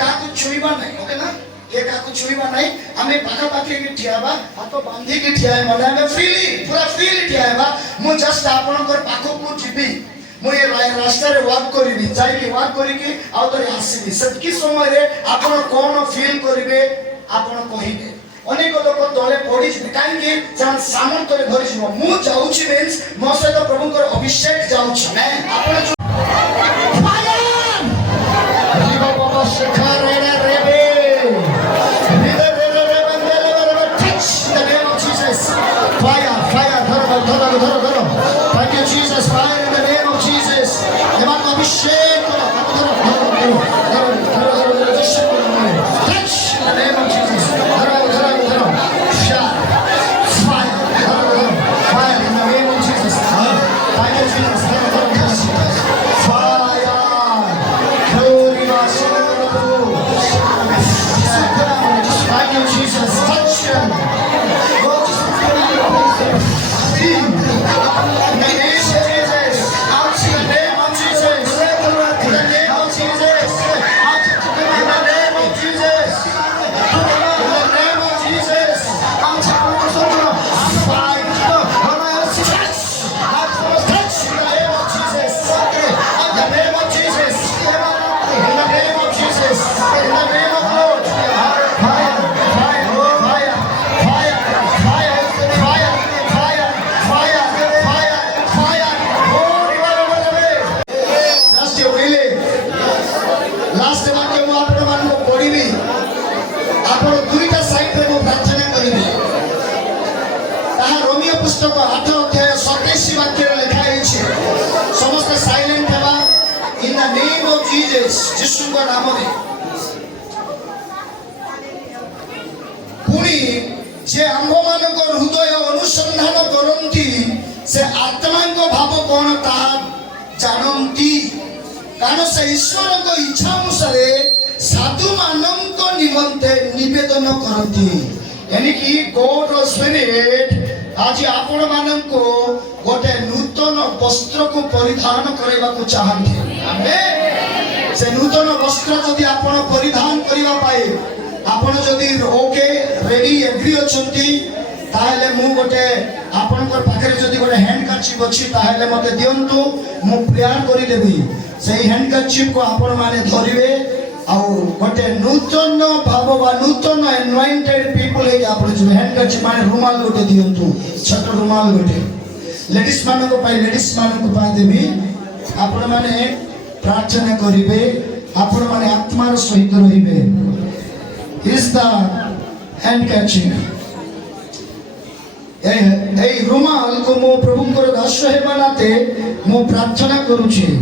କାହାକୁ ଛୁଇଁବା ନାହିଁ, ଓକେ ନା? କିଏ କାହାକୁ ଛୁଇଁବା ନାହିଁ। ଆମେ ପାଖାପାଖି ଠିଆ ହେବା, ହାତ ବାନ୍ଧିକି ଠିଆ ହେବା, ମାନେ ଆମେ ପୁରା ଫ୍ରିଲି ଠିଆ ହେବା। ମୁଁ ଜଷ୍ଟ ଆପଣଙ୍କର ପାଖକୁ ଯିବି, ମୁଁ ଏ ରାସ୍ତାରେ ୱାକ୍ କରିବି, ଯାଇକି ୱାକ୍ କରିକି ଆଉ ଥରେ ଆସିବି। ସେତିକି ସମୟରେ ଆପଣ କ'ଣ ଫିଲ୍ କରିବେ ଆପଣ କହିବେ। ଅନେକ ଲୋକ ତଳେ ପଡ଼ିଯିବେ, କାହିଁକି? ସେମାନେ ସାମର୍ଥ୍ୟରେ ଧରିଯିବ। ମୁଁ ଯାଉଛି ମିନ୍ସ ମୋ ସହିତ ପ୍ରଭୁଙ୍କର ଅଭିଷେକ ଯାଉଛି। ଆପଣ ଯୀଶୁଙ୍କ ନାମରେ। ପୁଣି ଯେ ଆମ୍ଭମାନଙ୍କ ହୃଦୟ ଅନୁସନ୍ଧାନ କରନ୍ତି ସେ ଆତ୍ମାଙ୍କ ଭାବ କ'ଣ ତାହା ଜାଣନ୍ତି, କାରଣ ସେ ଈଶ୍ୱରଙ୍କ ଇଚ୍ଛା ଅନୁସାରେ ସାଧୁମାନଙ୍କ ନିମନ୍ତେ ନିବେଦନ କରନ୍ତି। ଏଣିକି ଗଡ୍ର ସ୍ପିରିଟ୍ ଆଜି ଆପଣମାନଙ୍କୁ ଗୋଟେ ନୂତନ ବସ୍ତ୍ରକୁ ପରିଧାନ କରିବାକୁ ଚାହାନ୍ତି। ସେ ନୂତନ ବସ୍ତ୍ର ଯଦି ଆପଣ ପରିଧାନ କରିବା ପାଇଁ ଆପଣ ଯଦି ଓକେ ରେଡି ଏଗ୍ରି ଅଛନ୍ତି, ତାହେଲେ ମୁଁ ଗୋଟେ ଆପଣଙ୍କର ପାଖରେ ଯଦି ଗୋଟେ ହ୍ୟାଣ୍ଡକର୍ଚିପ୍ ଅଛି ତାହେଲେ ମୋତେ ଦିଅନ୍ତୁ, ମୁଁ ପ୍ରେୟାର କରିଦେବି। ସେଇ ହ୍ୟାଣ୍ଡକର୍ଚିପ୍କୁ ଆପଣମାନେ ଧରିବେ ଆଉ ଗୋଟେ ନୂତନ ଭାବ ବା ନୂତନ ଏନୱାଇଣ୍ଟେଡ୍ ପିପୁଲ ହେଇକି ଆପଣ ଯିବେ। ହ୍ୟାଣ୍ଡକର୍ଚିପ୍ ମାନେ ରୁମାଲ ଗୋଟେ ଦିଅନ୍ତୁ, ଛୋଟ ରୁମାଲ ଗୋଟେ। ଲେଡିସ୍ ମାନଙ୍କ ପାଇଁ ଦେବି। ଆପଣମାନେ ପ୍ରାର୍ଥନା କରିବେ, ଆପଣମାନେ ଆତ୍ମାର ସହିତ ରହିବେ। Is the handkerchief. এই রুমালକୁ ମୁଁ ପ୍ରଭୁଙ୍କର ଦାସ ହେବା ନାତେ ମୁଁ ପ୍ରାର୍ଥନା କରୁଛି।